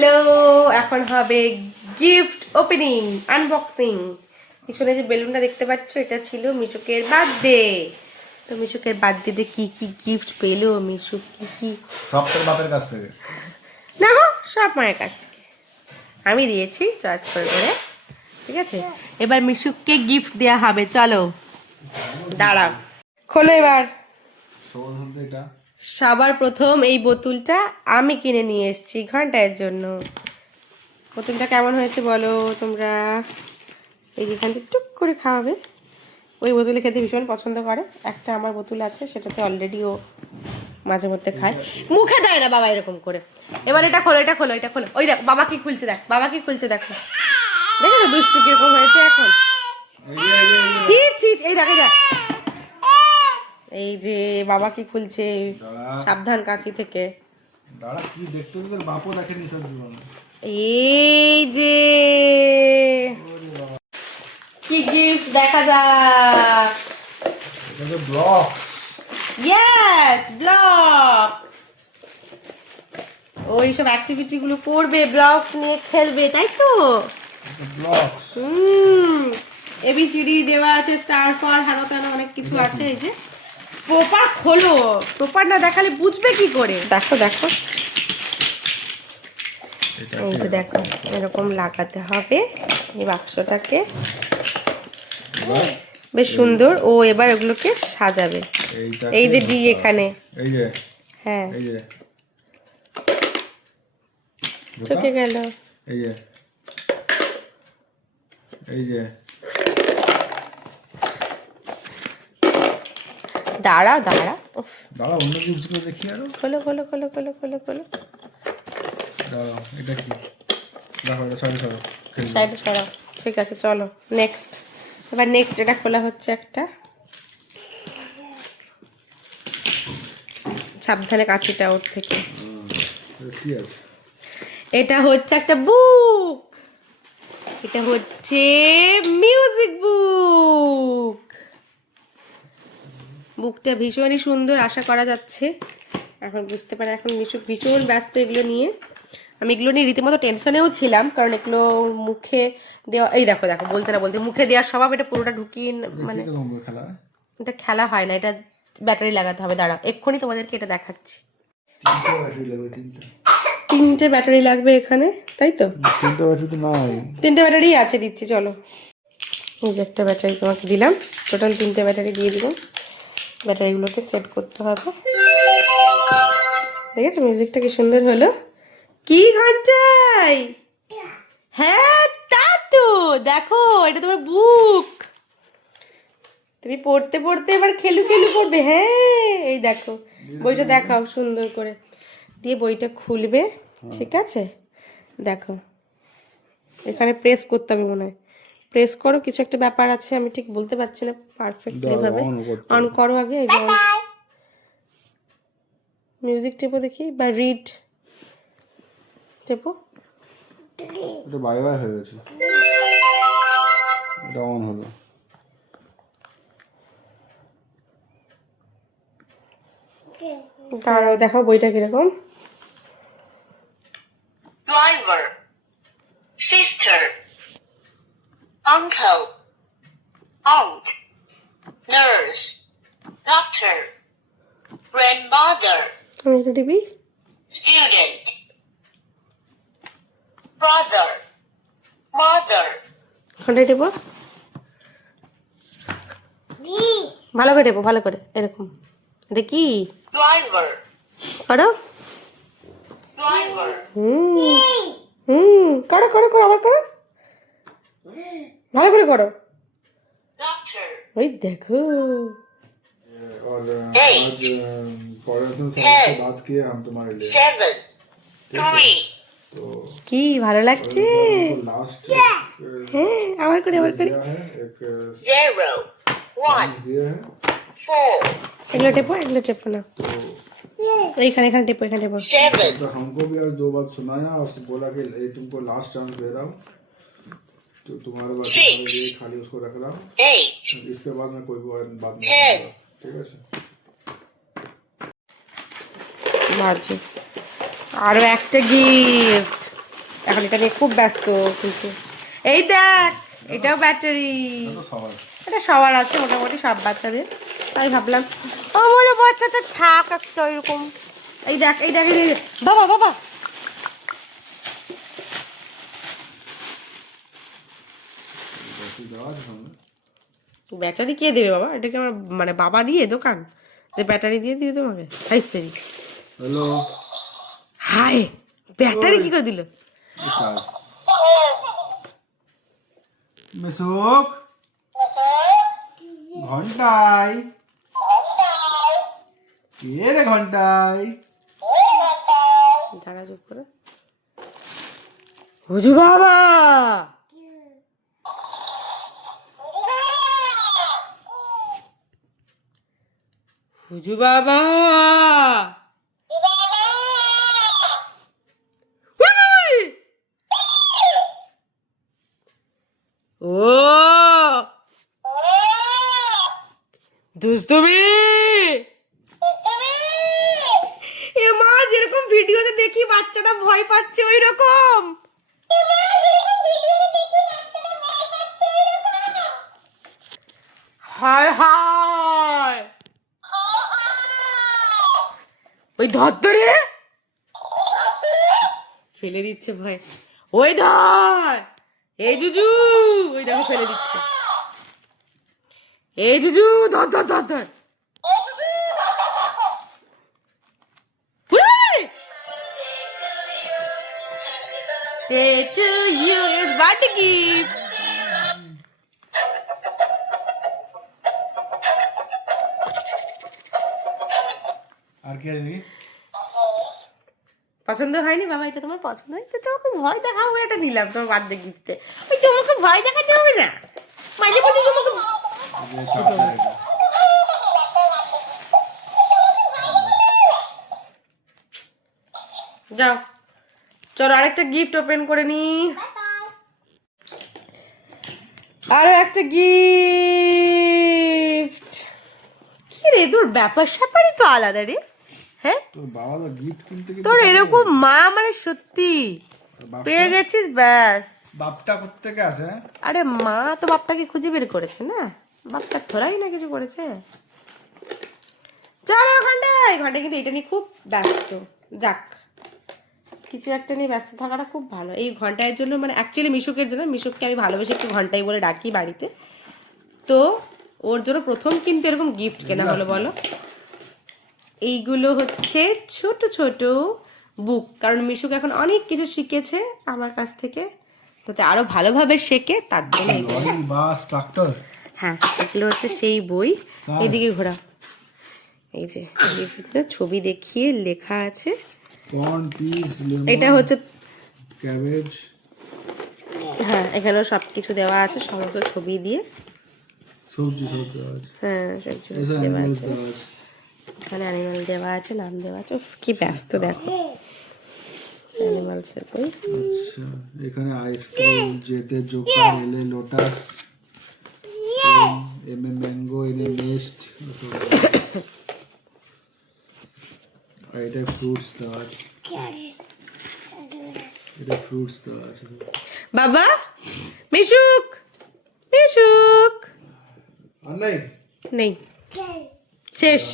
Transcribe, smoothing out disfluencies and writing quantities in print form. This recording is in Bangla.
হ্যালো, এখন হবে গিফট ওপেনিং আনবক্সিং। পিছনে যে বেলুনটা দেখতে পাচ্ছ এটা ছিল মিশুকের বার্থডে। তো মিশুকের বার্থডেতে কি কি গিফট পেলো মিশু? কি কি? সব তোর বাপের কাছ থেকে না গো, সব মায়ের কাছ থেকে আমি দিয়েছি চয়েস করে করে। ঠিক আছে, এবার মিশুককে গিফট দেওয়া হবে। চলো দাঁড়াও, খোলো এবার। এটা সবার প্রথম এই বোতলটা আমি কিনে নিয়ে এসেছি ঘন্টার জন্য। বোতলটা কেমন হয়েছে বলো তোমরা? এই যেখান থেকে টুক করে খাওয়াবে, ওই বোতলে খেতে ভীষণ পছন্দ করে। একটা আমার বোতল আছে, সেটাতে অলরেডি ও মাঝে মধ্যে খায়, মুখে দেয় না বাবা এরকম করে। এবার এটা খোলো, এটা খোলো, এটা খোলো। ওই দেখ বাবা কি খুলছে, দেখ বাবা কি খুলছে, দেখো দেখো তো দুষ্টু কিরকম হয়েছে এখন। ছি ছি, এই দেখে যা, এই যে বাবা কি খুলছে, সাবধান কাঁচি থেকে। দাঁড়া, কি দেখতে তোর বাপও দেখেনি তোর জীবনে। এই যে কি গিফট দেখা যাক। এটা তো ব্লকস। Yes, blocks. ওই সব অ্যাক্টিভিটি গুলো করবে, ব্লকস নিয়ে খেলবে, তাই তো? ব্লকস এবিসিডি দেওয়া আছে, স্টার ফল, হ্যানো ত্যানো অনেক কিছু আছে। এই যে প্রপার খোলো, প্রপার না দেখালে বুঝবে কি করে? দেখো দেখো, এই যে দেখো এরকম লাগাতে হবে এই বাক্সটাকে, বেশ সুন্দর। ও এবার ওগুলোকে সাজাবে। এই যে ডি এখানে, এই যে, হ্যাঁ এই যে চোখে গেল, এই যে, এই যে দাঁড়া দাঁড়া, দাঁড়া অন্য জিনিস গুলো দেখি আরো। খোলো খোলো খোলো খোলো খোলো খোলো। দাঁড়াও, এটা কি? দেখো এটা সাইডে সরো, সাইডে সরাও। ঠিক আছে চলো নেক্সট। এবার নেক্সট এটা খোলা হচ্ছে একটা, সাবধানে কাঁচিটা ওর থেকে। কি আছে? এটা হচ্ছে একটা বুক, এটা হচ্ছে মিউজিক বুক। বুকটা ভীষণই সুন্দর, আশা করা যাচ্ছে। এখন বুঝতে পারে, এখন ভীষণ ব্যস্ত এগুলো নিয়ে। আমি এগুলো নিয়ে রীতিমতো টেনশনেও ছিলাম, কারণ এগুলো মুখে দেওয়া, এই দেখো দেখো, বলতে না বলতে মুখে দেওয়ার স্বভাব। এটা পুরোটা ঢুকিয়ে মানে খেলা এটা খেলা হয় না, এটা ব্যাটারি লাগাতে হবে। দাঁড়াও এক্ষুনি তোমাদেরকে এটা দেখাচ্ছি। তিনটে ব্যাটারি লাগবে এখানে, তাই তো? তিনটে ব্যাটারি তো নাই, তিনটে ব্যাটারি আছে, দিচ্ছি চলো। এই যে একটা ব্যাটারি তোমাকে দিলাম, টোটাল তিনটে ব্যাটারি দিয়ে দিলাম। ব্যাটারিগুলোকে সেট করতে হবে। দেখেছো মিউজিকটা কি সুন্দর হলো? কি ঘন্টাই, হ্যাঁ তা তো দেখো, এটা তোমার বুক, তুমি পড়তে পড়তে এবার খেলু খেলু করবে। হ্যাঁ এই দেখো, বইটা দেখাও সুন্দর করে, দিয়ে বইটা খুলবে। ঠিক আছে, দেখো এখানে প্রেস করতে হবে মনে হয়, প্রেস করো, কিছু একটা ব্যাপার আছে, আমি ঠিক বলতে পারছি না পারফেক্টলি ভাবে। অন করো আগে, এই যে মিউজিক টেপো দেখি, বা রিড টেপো। এটা বাই বাই হয়ে গেছে, এটা অন হলো। দাঁড়াও দেখো বইটা কিরকম। Driver, sister, uncle, aunt, nurse, doctor, grandmother, আমি এটা টিপি, student, brother, mother, ওখানটায় টেপো, ভালো করে টেপো, ভালো করে, এরকম। এটা কি driver, করো? driver, করো করো করো, আবার করো, ভালো করে করো। doctor, ওই দেখো, और आज पौरातन साल के बाद किए हम तुम्हारे लिए 7, 3, तो কি ভালো লাগছে। लास्ट হ্যাঁ আবার করে, আবার করে। दिया है एक 0, 1, दिया है 4, এগুলো টেপো, এগুলো টেপো না, तो এইখানে এখানে টেপো, এখানে টেপো। 7, तो हमको भी आज 2 बात सुनाया और बोला कि ये तुमको लास्ट चांस दे रहा हूँ, तो तुम्हारे बात तुम्हारे लिए खाली उसको रख रहा हूँ, 8, इसके बाद मैं कोई बात नहीं करूंगा, ठीक है सर? বাজে, আরো একটা গিফট। এখন এটা নিয়ে খুব ব্যস্ত কিন্তু। এই দেখ, এটাও ব্যাটারি। তো সবার এটা সবার আছে মোটামুটি, সব বাচ্চাদের। তাই ভাবলাম আমার বাচ্চাটা থাক একটা এরকম। এই দেখ, এই দেখ, এই দেখ। বাবা বাবা, ব্যাটারি দেওয়া আছে সামনে। ব্যাটারি কে দেবে বাবা? এটা কি আমার মানে বাবা দিয়ে দোকান যে ব্যাটারি দিয়ে দিবে তোমাকে? হাইস্তেরি। হ্যালো, হাই, ব্যাটারি কি করে দিল? চার্জ। মিশুক, ঘন্টাই কে রে ঘন্টাই? দাঁড়া চুপ করে। হুজু বাবা, হুজু বাবা, ও দুষ্টুমি। এ মা, যেরকম ভিডিওতে দেখি বাচ্চাটা ভয় পাচ্ছে ওই রকম। হায় হায়, ওই ধর ধরে ফেলে দিচ্ছে ভয়। ওই ধর, এই জুজু, ওই দেখো ফেলে দিচ্ছে। এই জুজু, ধর ধর ধর ধর। Day to you is birthday gift. আর কে রে? পছন্দ হয়নি বাবা? এটা তোমার পছন্দ হয় তো তোমাকে ভয় দেখাবো, এটা নিলাম তোমার বার্থডে গিফটে। ওই তোমাকে ভয় দেখাতে হবে না, মাঝে মাঝে তোমাকে। যে চার্জ আছে। যাও, চলো আরেকটা গিফট ওপেন করে নি। আরো একটা গিফট। কি রে, তোর ব্যাপার স্যাপারই তো আলাদা রে। হ্যাঁ, তোর বাবা তো গিফট কিনতে কিনতে তোর এরকম মা মানে সত্যি পেয়ে গেছিস, ব্যাস। বাপটা কোত্থেকে আসে? হ্যাঁ? আরে মা তো বাপটাকে খুঁজে বের করেছে না, বাপটা থোড়াই না কিছু করেছে। চলো ঘন্টায়, ঘন্টায় কিন্তু এটা নিয়ে খুব ব্যস্ত। যাক, কিছু একটা নিয়ে ব্যস্ত থাকাটা খুব ভালো। এই ঘন্টার জন্য মানে অ্যাকচুয়ালি মিশুকের জন্য, মিশুককে আমি ভালোবেসে একটু ঘন্টাই বলে ডাকি বাড়িতে। তো ওর জন্য প্রথম কিন্তু এরকম গিফট কেনা হলো। বলো, এইগুলো হচ্ছে ছোট ছোট বুক, কারণ মিশুক এখন অনেক কিছু শিখেছে আমার কাছ থেকে, যাতে আরো ভালোভাবে শেখে তার জন্য এগুলো। Lorry bus tractor. হ্যাঁ, এগুলো হচ্ছে সেই বই। তাই? এদিকে ঘোরা, এই যে এগুলো ছবি দেখিয়ে লেখা আছে। কর্ন, পিস, লেমন, এটা হচ্ছে, ক্যাবেজ। হ্যাঁ এখানেও সব কিছু দেওয়া আছে, সমস্ত ছবি দিয়ে। সবজি সব দেওয়া আছে। হ্যাঁ সবজি এসব দেওয়া অ্যানিমেলস আছে, দেওয়া আছে। এখানে অ্যানিমাল দেওয়া আছে, নাম দেওয়া আছে। উফ, কি ব্যস্ত দেখো, অ্যানিমালসের বই। আচ্ছা, এখানে আইসক্রিম, যেতে জোকার, এলে লোটাস, এম এ ম্যাঙ্গো, এনে নেস্ট। আর এটা ফ্রুটস দেওয়া আছে। এটা ফ্রুটস দেওয়া আছে। বাবা, মিশুক, মিশুক আর নেই? নেই, শেষ।